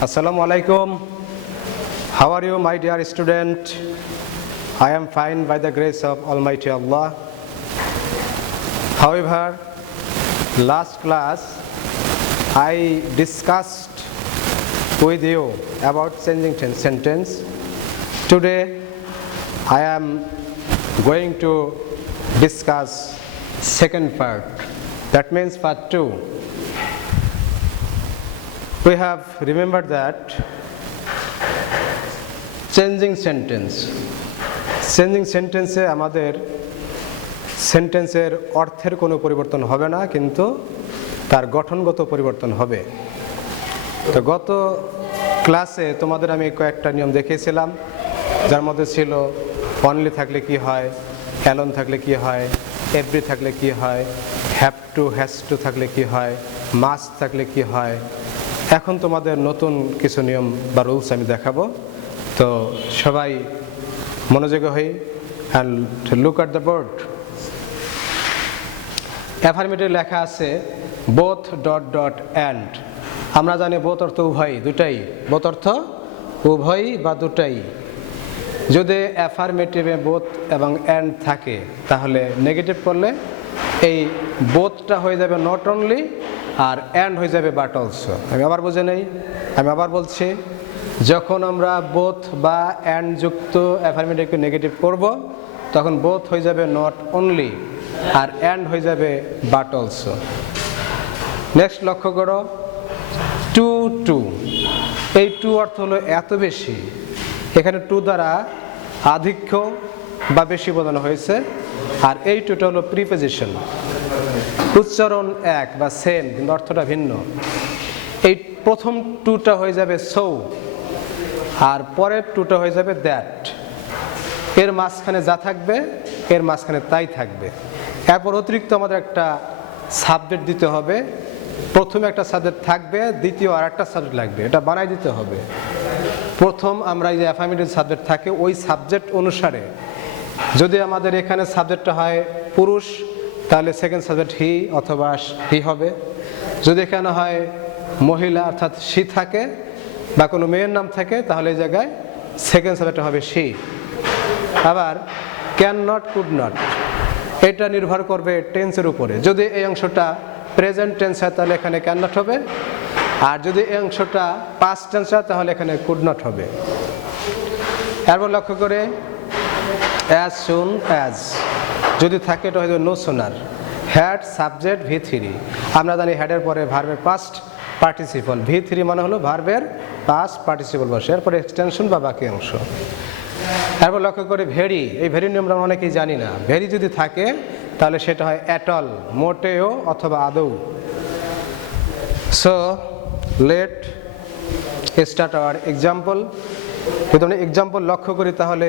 Assalamu alaikum. How are you, my dear student? I am fine by the grace of Almighty Allah. However, last class I discussed with you about changing sentence. Today I am going to discuss second part. That means part 2. We have remembered that changing sentence এ আমাদের সেন্টেন্সের অর্থের কোনো পরিবর্তন হবে না, কিন্তু তার গঠনগত পরিবর্তন হবে। তো গত ক্লাসে তোমাদের আমি কয়েকটা নিয়ম দেখিয়েছিলাম, যার মধ্যে ছিল অনলি থাকলে কি হয়, অ্যালোন থাকলে কি হয়, এভরি থাকলে কি হয়, হ্যাভ টু হ্যাজ টু থাকলে কি হয়, মাস্ট থাকলে কি হয়। এখন তোমাদের নতুন কিছু নিয়ম বা রুলস আমি দেখাবো। তো সবাই মনোযোগী হই and look at the board. Affirmative লেখা আছে বোথ ডট ডট অ্যান্ড। আমরা জানি বোথ অর্থ উভয়, দুটাই। বোথ অর্থ উভয় বা দুটাই। যদি অ্যাফার্মেটিভে বোথ এবং অ্যান্ড থাকে, তাহলে নেগেটিভ করলে এই বোথটা হয়ে যাবে নট অনলি, আর অ্যান্ড হয়ে যাবে বাট অলসো। আমি আবার বুঝে নেই, আমি আবার বলছি, যখন আমরা বোথ বা অ্যান্ড যুক্ত অ্যাফার্মেটিভকে নেগেটিভ করব, তখন বোথ হয়ে যাবে নট অনলি, আর অ্যান্ড হয়ে যাবে বাট অলসো। নেক্সট লক্ষ্য করো, টু টু। এই টু অর্থ হলো এত বেশি। এখানে টু দ্বারা আধিক্য বা বেশি বোঝানো হয়েছে, আর এই টুটা হলো প্রিপোজিশন। উচ্চারণ এক বা সেম, কিন্তু অর্থটা ভিন্ন। এই প্রথম টুটা হয়ে যাবে সো, আর পরের টুটা হয়ে যাবে দ্যাট। এর মাঝখানে যা থাকবে, এর মাঝখানে তাই থাকবে। এরপর অতিরিক্ত আমাদের একটা সাবজেক্ট দিতে হবে। প্রথমে একটা সাবজেক্ট থাকবে, দ্বিতীয় আর একটা সাবজেক্ট লাগবে, এটা বানাই দিতে হবে। প্রথম আমরা এই যে অ্যাফার্মেটিভ সাবজেক্ট থাকে, ওই সাবজেক্ট অনুসারে যদি আমাদের এখানে সাবজেক্টটা হয় পুরুষ, তাহলে সেকেন্ড সাবজেক্ট হি অথবা হি হবে। যদি এখানে হয় মহিলা অর্থাৎ সি থাকে, বা কোনো মেয়ের নাম থাকে, তাহলে এই জায়গায় সেকেন্ড সাবজেক্ট হবে সি। আবার ক্যান নট, কুড নট, এটা নির্ভর করবে টেন্সের উপরে। যদি এই অংশটা প্রেজেন্ট টেন্স হয়, তাহলে এখানে ক্যান নট হবে, আর যদি এই অংশটা পাস্ট টেন্স হয়, তাহলে এখানে কুড নট হবে। এরপর লক্ষ্য করে অ্যাজ সুন অ্যাজ যদি থাকে, এটা হয়ে যাবে no sooner. Had subject V3। আমরা জানি হ্যাডের পরে ভার্বের পাস্ট পার্টিসিপল, V3 মানে হলো ভার্বের পাস্ট পার্টিসিপল বসে, এরপরে এক্সটেনশন বা বাকি অংশ। এরপর লক্ষ্য করে ভেরি। এই ভেরি নিয়ম আমরা অনেকেই জানি না। ভেরি যদি থাকে, তাহলে সেটা হয় অ্যাট অল, মোটেও অথবা আদৌ। So let start our example. যদি আমরা এক্সাম্পল লক্ষ্য করি, তাহলে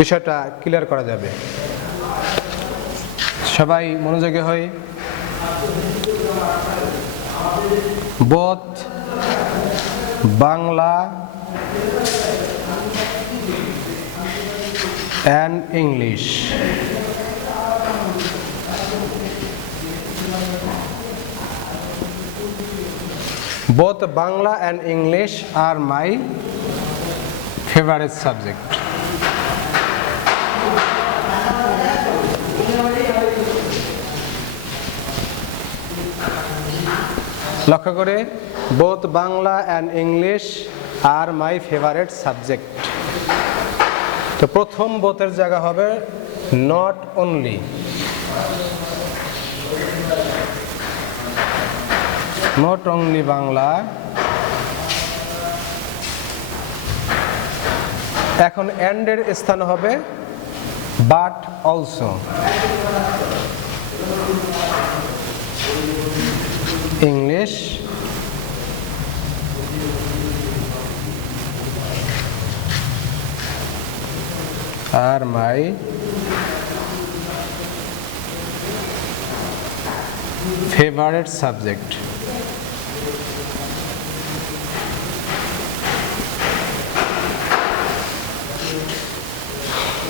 বিষয়টা ক্লিয়ার করা যাবে। সবাই মনোযোগী হই। Both Bangla and English both Bangla and English are my favorite subject. লক্ষ্য করে both Bangla and English are my favorite subject. তো প্রথম বোথের জায়গা হবে not only. Not only Bangla. এখন এন্ডের স্থান হবে but also. English are my favorite subject.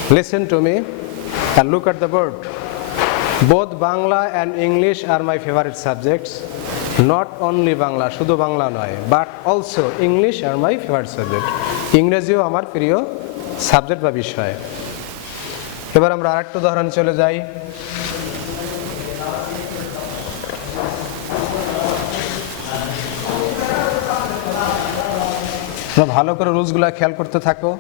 Listen to me and look at the board. Both Bangla and English are my favorite subjects. Not only Bangla, শুধু বাংলা নয়, but also English are my favourite subject, ইংরেজিও আমার প্রিয় subject বা বিষয়। এবার আমরা আরেকটা উদাহরণ চলে যাই। ভালো করে রুলসগুলো খেয়াল করতে থাকো।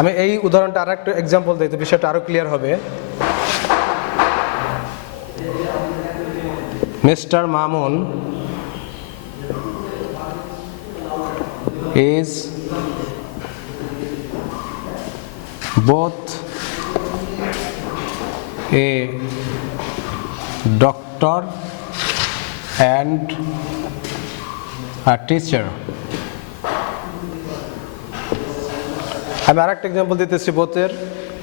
আমি এই উদাহরণটা আর একটা এক্সাম্পল দিই তো বিষয়টা আরো ক্লিয়ার হবে। Mister Mamun is both a doctor and a teacher. আমি আরেকটা এক্সাম্পল দিতেছি বোথের।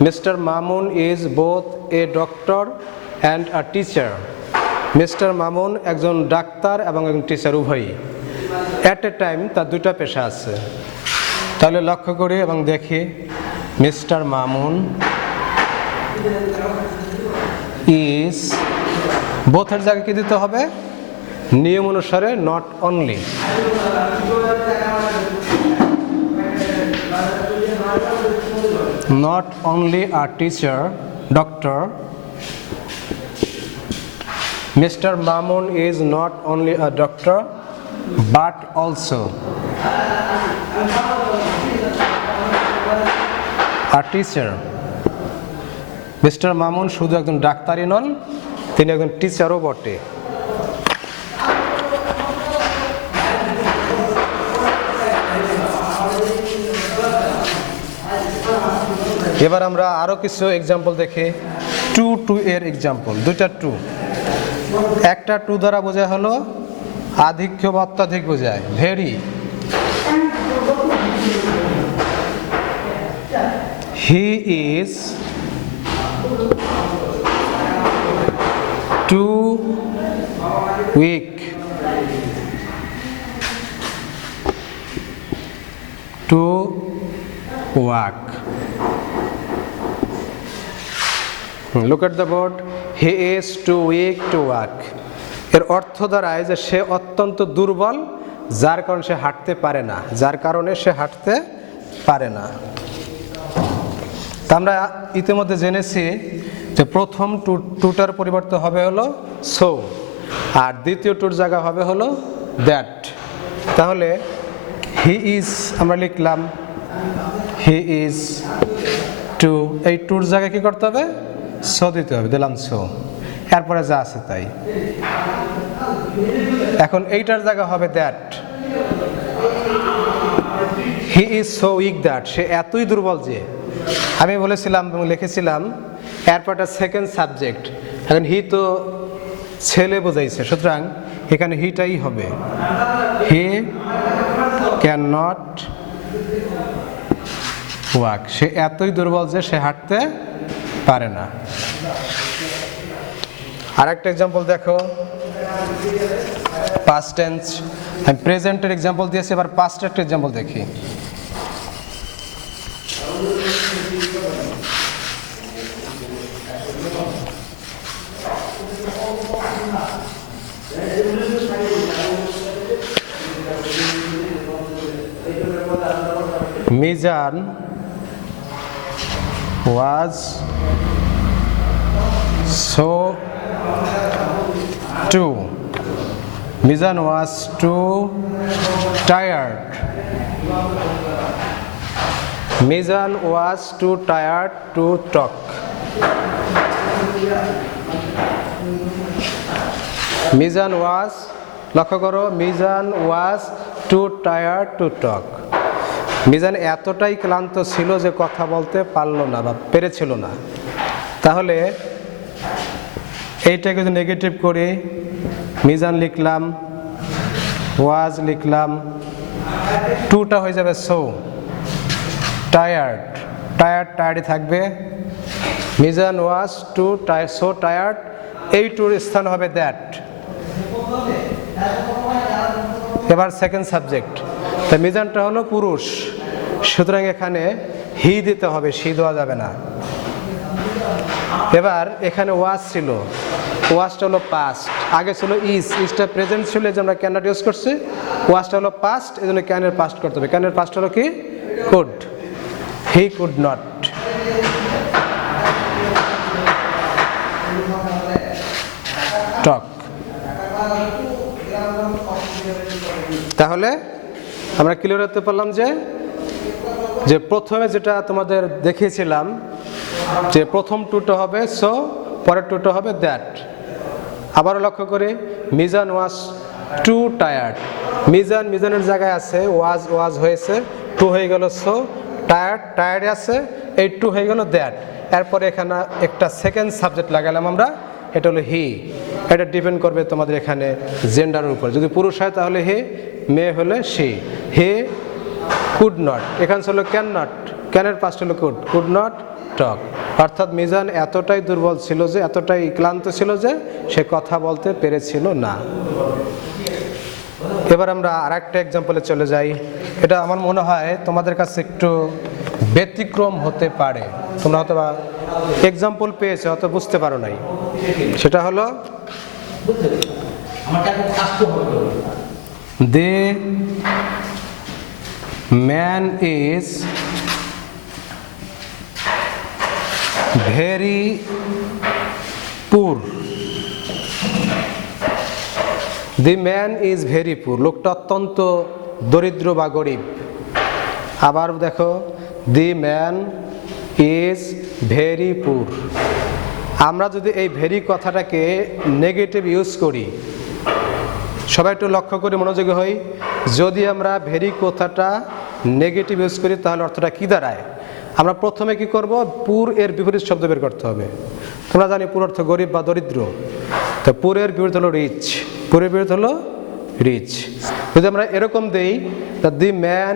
Mister Mamun is both a doctor and a teacher. Mister Mamun একজন ডাক্তার এবং একজন টিচার উভয়ই। অ্যাট এ টাইম তার দুইটা পেশা আছে। তাহলে লক্ষ্য করি এবং দেখি, মিস্টার মামুন ইজ, বোথের জায়গায় কি দিতে হবে? নিয়ম অনুসারে not only. Not only a teacher, doctor. Mr. Mamun is not only a doctor, but also a teacher. Mr. Mamun শুধু একজন ডাক্তারই নন, তিনি একজন টিচারও বটে। এবার আমরা আরো কিছু এক্সাম্পল দেখি। টু এর এক্সাম্পল, দুইটা টু। একটা টু দ্বারা বোঝায় হলো আধিক্য বা অত্যাধিক বোঝায়, very. He is too weak to walk. Look at the board. He is too weak to walk. এর অর্থ দাঁড়ায় যে সে অত্যন্ত দুর্বল, যার কারণে সে হাঁটতে পারে না, যার কারণে সে হাঁটতে পারে না। তা আমরা ইতিমধ্যে জেনেছি যে প্রথম টুটার পরিবর্তে হবে হলো সো, আর দ্বিতীয় টুর জায়গা হবে হলো দ্যাট। তাহলে হি ইজ আমরা লিখলাম, হি ইজ টু, এই টুর জায়গায় কি করতে হবে? সো দিতে হবে, দিলাম সো, এরপরে যা আছে তাই। এখন এইটার জায়গা হবে that. He is so weak that, সে এতই দুর্বল যে, আমি বলেছিলাম এবং লিখেছিলাম এরপরটা সেকেন্ড সাবজেক্ট। এখন হি তো ছেলে বোঝাইছে, সুতরাং এখানে হিটাই হবে। হি ক্যান নট ওয়াক, সে এতই দুর্বল যে সে হাঁটতে পারে না। আরেকটা এক্সাম্পল দেখো, পাস্ট টেন্স। আমি প্রেজেন্টের এক্সাম্পল দিয়েছি, এবার পাস্টের একটা এক্সাম্পল দেখি। Mizan was so too. Mizan was too tired. Mizan was too tired to talk. Mizan was, লক্ষ্য করো, Mizan was too tired to talk. Mizan এতটাই ক্লান্ত ছিল যে কথা বলতে পারলো না বা পেরেছিল না। তাহলে এইটাকে যদি নেগেটিভ করি, মিজান লিখলাম, ওয়াজ লিখলাম, টুটা হয়ে যাবে সো, টায়ার্ড, টায়ার্ডই থাকবে। মিজান ওয়াজ টু সো টায়ার্ড, এই টুর স্থান হবে দ্যাট। এবার সেকেন্ড সাবজেক্ট, তা মিজানটা হলো পুরুষ, সুতরাং এখানে হি দিতে হবে, সি দেওয়া যাবে না। এবার এখানে ওয়াজ ছিল, ওয়াজটা হলো পাস্ট, আগে ছিল ইজটা প্রেজেন্ট ছিল, এই যে আমরা ক্যান নট ইউজ করছি। ওয়াজটা হলো পাস্ট, এই জন্য ক্যানের পাস্ট করতে হবে। ক্যানের পাস্ট হলো কি? Could. He could not. Talk. তাহলে আমরা ক্লিয়ার হতে পারলাম যে প্রথমে যেটা তোমাদের দেখিয়েছিলাম যে প্রথম টুটা হবে সো, পরের টুটা হবে দ্যাট। আবারও লক্ষ্য করি, মিজান ওয়াজ টু টায়ার্ড। মিজানের জায়গায় আছে ওয়াজ হয়েছে, টু হয়ে গেল সো, টায়ার্ড আছে, এই টু হয়ে গেল দ্যাট। এরপরে এখানে একটা সেকেন্ড সাবজেক্ট লাগালাম আমরা, এটা হলো হি। এটা ডিপেন্ড করবে তোমাদের এখানে জেন্ডারের উপর। যদি পুরুষ হয় তাহলে হি, মেয়ে হলে সি। হি কুড নট, এখানে ছিল ক্যান নট, ক্যানের পাস্ট হলো কুড নট টক। অর্থাৎ মিজান এতটাই দুর্বল ছিল যে, এতটাই ক্লান্ত ছিল যে সে কথা বলতে পেরেছিল না। এবার আমরা আর একটা এক্সাম্পলে চলে যাই। এটা আমার মনে হয় তোমাদের কাছে একটু ব্যতিক্রম হতে পারে, তোমরা হয়তো বা এক্সাম্পল পেয়েছো, হয়তো বুঝতে পারো নাই। সেটা হলো the man is very poor. The man is very poor, লোকটা অত্যন্ত দরিদ্র বা গরিব। আবার দেখো, the man is very poor। আমরা যদি এই ভেরি কথাটাকে নেগেটিভ ইউজ করি, সবাই একটু লক্ষ্য করে মনোযোগী হই, যদি আমরা ভেরি কথাটা নেগেটিভ ইউজ করি তাহলে অর্থটা কি দাঁড়ায়? আমরা প্রথমে কি করব? পুর এর বিপরীত শব্দ বের করতে হবে। তোমরা জানি পুর অর্থ গরিব বা দরিদ্র, তো পুরের বিপরীত হলো রিচ, পুরের বিপরীত হলো রিচ। যদি আমরা এরকম দেই, the man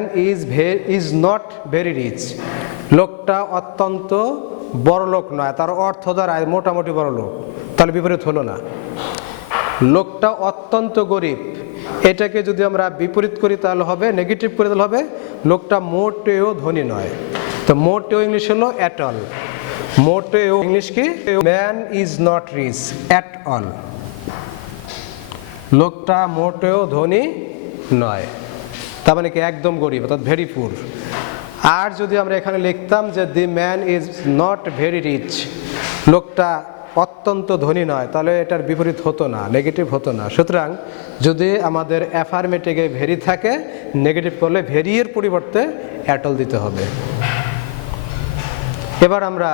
is not very rich, লোকটা অত্যন্ত বড় লোক নয়, তার অর্থ দ্বারায় মোটামুটি বড় লোক, তাহলে বিপরীত হলো না। লোকটা অত্যন্ত গরিব, এটাকে যদি আমরা বিপরীত করি তাহলে হবে, নেগেটিভ করে তাহলে হবে, লোকটা মোটেও ধনী নয়। তো মোটেও ইংলিশ হলো অ্যাট অল। মোটেও ইংলিশ কি? Man is not rich at all, লোকটা মোটেও ধনী নয়, তার মানে কি একদম গরিব, অর্থাৎ ভেরি পুর। আর যদি আমরা এখানে লিখতাম যে the man is not very rich, লোকটা অত্যন্ত ধনী নয়, তাহলে এটার বিপরীত হতো না, নেগেটিভ হতো না। সুতরাং যদি আমাদের অ্যাফার্মেটিভে ভেরি থাকে, নেগেটিভ করলে ভেরি এর পরিবর্তে অ্যাটল দিতে হবে। এবার আমরা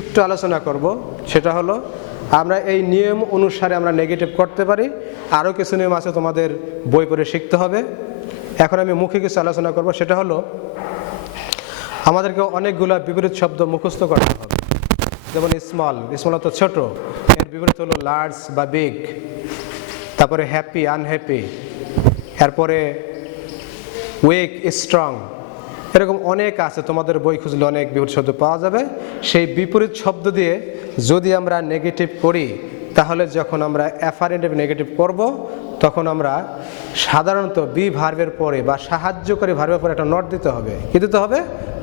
একটু আলোচনা করব, সেটা হলো আমরা এই নিয়ম অনুসারে আমরা নেগেটিভ করতে পারি। আরও কিছু নিয়ম আছে, তোমাদের বই পড়ে শিখতে হবে। এখন আমি মুখে কিছু আলোচনা করব, সেটা হলো আমাদেরকে অনেকগুলো বিপরীত শব্দ মুখস্থ করতে হবে। যেমন স্মল অর্থ ছোট, এর বিপরীত হলো লার্জ বা বিগ। তারপরে হ্যাপি, আনহ্যাপি, এরপরে উইক, স্ট্রং, এরকম অনেক আছে, তোমাদের বই খুঁজলে অনেক বিপরীত শব্দ পাওয়া যাবে। সেই বিপরীত শব্দ দিয়ে যদি আমরা নেগেটিভ করি, তাহলে যখন আমরা অ্যাফারমেটিভ নেগেটিভ করব, তখন আমরা সাধারণত বি ভার্বের পরে বা সাহায্যকারী ভার্বের পরে একটা নট দিতে হবে। কি দিতে হবে?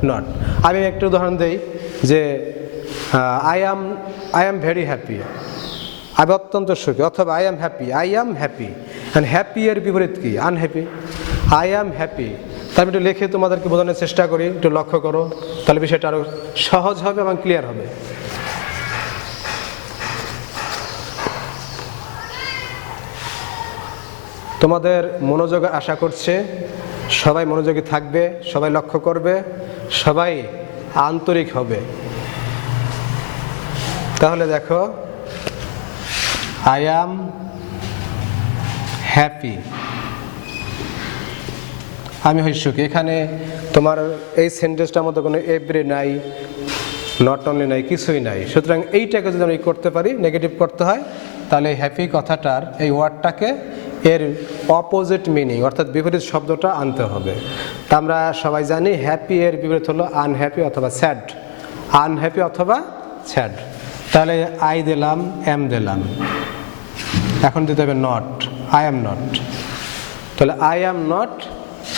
নট। আমি একটু উদাহরণ দিই যে আই অ্যাম ভেরি হ্যাপি, আমি অত্যন্ত সুখী, অথবা I am happy. And happy এর বিপরীত কি? আনহ্যাপি। আই অ্যাম হ্যাপি, তার একটু লিখে তোমাদেরকে বোঝানোর চেষ্টা করি, একটু লক্ষ্য করো, তাহলে বিষয়টা আরও সহজ হবে এবং ক্লিয়ার হবে। তোমাদের মনোযোগ আশা করছে, সবাই মনোযোগী থাকবে, সবাই লক্ষ্য করবে, সবাই আন্তরিক হবে। তাহলে দেখো, আই অ্যাম হ্যাপি, আমি হই সুখী। এখানে তোমার এই সেন্টেন্সটার মধ্যে কোনো এভরি নাই, নট অনলি নাই, কিছুই নাই। সুতরাং এইটাকে যদি আমি করতে পারি, নেগেটিভ করতে হয়, তাহলে হ্যাপি কথাটার এই ওয়ার্ডটাকে এর অপোজিট মিনিং অর্থাৎ বিপরীত শব্দটা আনতে হবে। তা আমরা সবাই জানি হ্যাপি এর বিপরীত হলো আনহ্যাপি অথবা স্যাড, আনহ্যাপি অথবা স্যাড। তাহলে আই দিলাম, এম দিলাম, এখন দিতে হবে নট, আই এম নট। তাহলে আই অ্যাম নট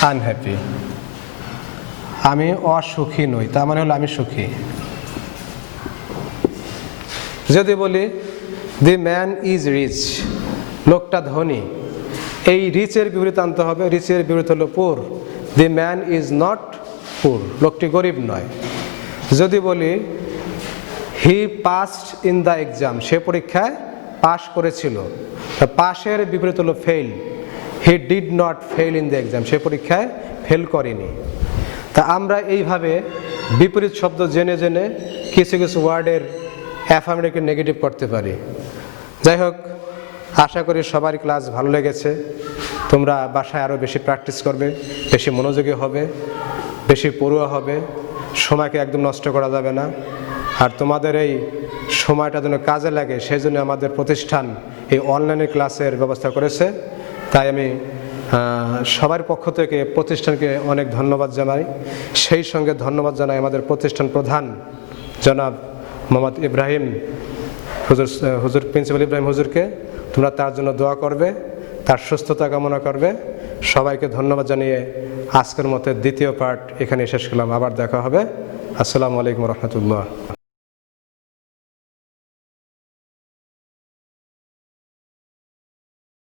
আনহ্যাপি, আমি অসুখী নই, তার মানে হলো আমি সুখী। যদি বলি দি ম্যান ইজ রিচ, লোকটা ধনী, এই রিচের বিপরীত আনতে হবে, রিচের বিপরীত হলো পুর। দি ম্যান ইজ নট পুর, লোকটি গরিব নয়। যদি বলি he passed in the exam, সে পরীক্ষায় পাশ করেছিল, পাশের বিপরীত হলো fail. He did not fail in the exam, সে পরীক্ষায় ফেল করেনি। তা আমরা এইভাবে বিপরীত শব্দ জেনে জেনে কিছু কিছু ওয়ার্ডের অ্যাফার্মেটিভ নেগেটিভ করতে পারি। যাই হোক, আশা করি সবার ক্লাস ভালো লেগেছে। তোমরা বাসায় আরও বেশি প্র্যাকটিস করবে, বেশি মনোযোগী হবে, বেশি পড়ুয়া হবে, সময়কে একদম নষ্ট করা যাবে না। আর তোমাদের এই সময়টা যেন কাজে লাগে সেই জন্য আমাদের প্রতিষ্ঠান এই অনলাইনে ক্লাসের ব্যবস্থা করেছে। তাই আমি সবার পক্ষ থেকে প্রতিষ্ঠানকে অনেক ধন্যবাদ জানাই। সেই সঙ্গে ধন্যবাদ জানাই আমাদের প্রতিষ্ঠান প্রধান জনাব মোহাম্মদ ইব্রাহিম হুজুর, প্রিন্সিপাল ইব্রাহিম হুজুরকে। তোমরা তার জন্য দোয়া করবে, তার সুস্থতা কামনা করবে। সবাইকে ধন্যবাদ জানিয়ে আজকের মতো দ্বিতীয় পার্ট এখানে শেষ করলাম। আবার দেখা হবে। আসসালামু আলাইকুম রহমতুল্লাহ।